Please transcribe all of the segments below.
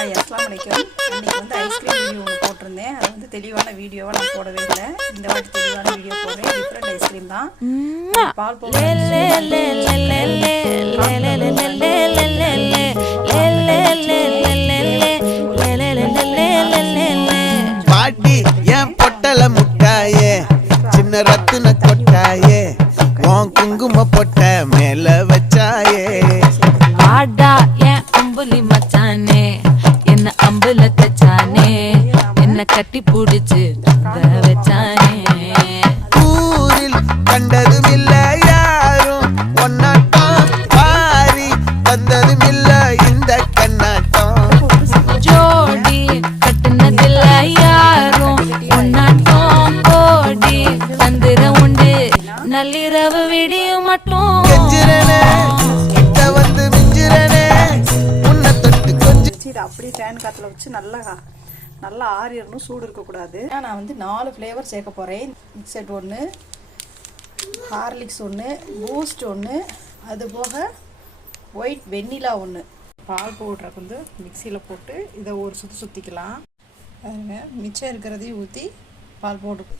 அஸ்ஸலாமு அலைக்கும். அன்றைக்கி வந்து ஐஸ்கிரீம் வீடியோ ஒன்று போட்டிருந்தேன். அது வந்து தெளிவான வீடியோவாக நான் போடவே இல்லை. இந்த வாட்டி தெளிவான வீடியோ போடுறேன். டிஃப்ரெண்ட் ஐஸ்கிரீம் தான். பால் பாட்டி என் பொட்டல முட்டாயே, சின்ன ரத்தின கொட்டாயே, உன் குங்கும பொட்ட மேல வச்சாயே. ஆடா என் அம்புலி மச்சானே, என்ன அம்புல தச்சானே, என்ன கட்டி பிடிச்சு வச்சானே. ஊரில் கண்டதும் இல்ல யாரும் ஒன்னாட்டம், பாரி தந்ததும் இல்ல இந்த கண்ணாட்டம். ஜோடி கட்டுனதில்ல யாரும் ஒன்னாட்டம், கோடி தந்திர உண்டு நள்ளிரவு விடியும் மட்டும். இதை அப்படியே ஃபேன் காற்றுல வச்சு நல்லா ஆறிடணும், சூடு இருக்கக்கூடாது. நான் வந்து 4 ஃப்ளேவர் சேர்க்க போகிறேன். மிக்சட் ஒன்று, ஹார்லிக்ஸ் ஒன்று, பூஸ்ட் ஒன்று, அது போக ஒயிட் வெண்ணிலா ஒன்று. பால் பவுடரை வந்து மிக்சியில் போட்டு இதை ஒரு சுற்றிக்கலாம். பாருங்க, மிச்சம் இருக்கிறதையும் ஊற்றி பால் பவுடர்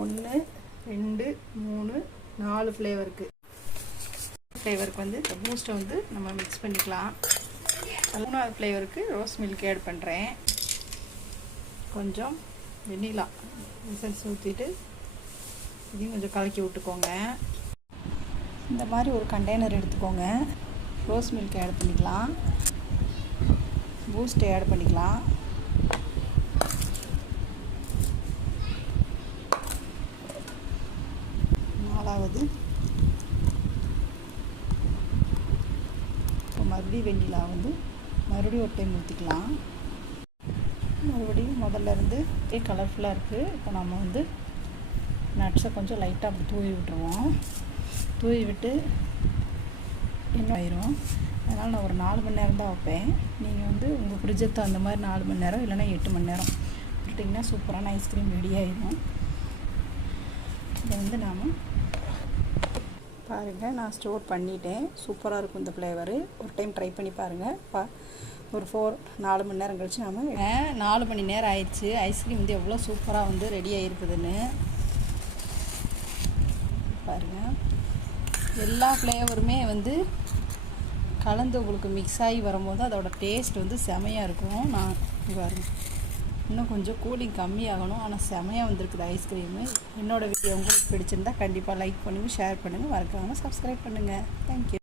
1 2 3 4 ஃப்ளேவருக்கு வந்து இந்த பூஸ்ட்டை வந்து நம்ம மிக்ஸ் பண்ணிக்கலாம். 3வது ஃப்ளேவருக்கு ரோஸ் மில்க் ஆட் பண்ணுறேன். கொஞ்சம் வெண்ணிலா எசன்ஸ் ஊற்றிட்டு இதையும் கொஞ்சம் கலக்கி விட்டுக்கோங்க. இந்த மாதிரி ஒரு கண்டெய்னர் எடுத்துக்கோங்க. ரோஸ் மில்க் ஆட் பண்ணிக்கலாம், பூஸ்ட்டை ஆட் பண்ணிக்கலாம். நாலாவது மறுபடியும் வெண்ணிலா வந்து மறுபடியும் ஒரு டைம் ஊற்றிக்கலாம். மறுபடியும் முதல்ல இருந்து கலர்ஃபுல்லாக இருக்குது. இப்போ நம்ம வந்து நட்ஸை கொஞ்சம் லைட்டாக அப்படி தூவி விட்டுருவோம். தூவி விட்டு என்ன ஆயிரும். அதனால் நான் ஒரு 4 மணி நேரம் தான் வைப்பேன். நீங்கள் வந்து உங்கள் ஃப்ரிட்ஜத்தை அந்த மாதிரி 4 மணி நேரம் இல்லைன்னா 8 மணி நேரம் விட்டிங்கன்னா சூப்பரான ஐஸ்கிரீம் ரெடி ஆயிடும். இதை வந்து நாம் பாருங்கள், நான் ஸ்டோர் பண்ணிட்டேன். சூப்பராக இருக்கும் இந்த ஃப்ளேவரு. ஒரு டைம் ட்ரை பண்ணி பாருங்கள். ஒரு 4 மணி நேரம் கழிச்சு நாம் 4 மணி நேரம் ஆயிடுச்சு. ஐஸ்கிரீம் வந்து எவ்வளோ சூப்பராக வந்து ரெடி ஆகிருக்குதுன்னு பாருங்கள். எல்லா ஃப்ளேவருமே வந்து கலந்து உங்களுக்கு மிக்ஸ் ஆகி வரும்போது அதோடய டேஸ்ட் வந்து செமையாக இருக்கும். நான் பாருங்கள், இன்னும் கொஞ்சம் கூலிங் கம்மியாகணும். ஆனால் செமையாக வந்திருக்குது ஐஸ்கிரீமு. என்னோடய வீடியோ உங்களுக்கு பிடிச்சிருந்தா கண்டிப்பாக லைக் பண்ணுங்கள், ஷேர் பண்ணுங்கள், மறக்காமல் சப்ஸ்கிரைப் பண்ணுங்கள். தேங்க்யூ.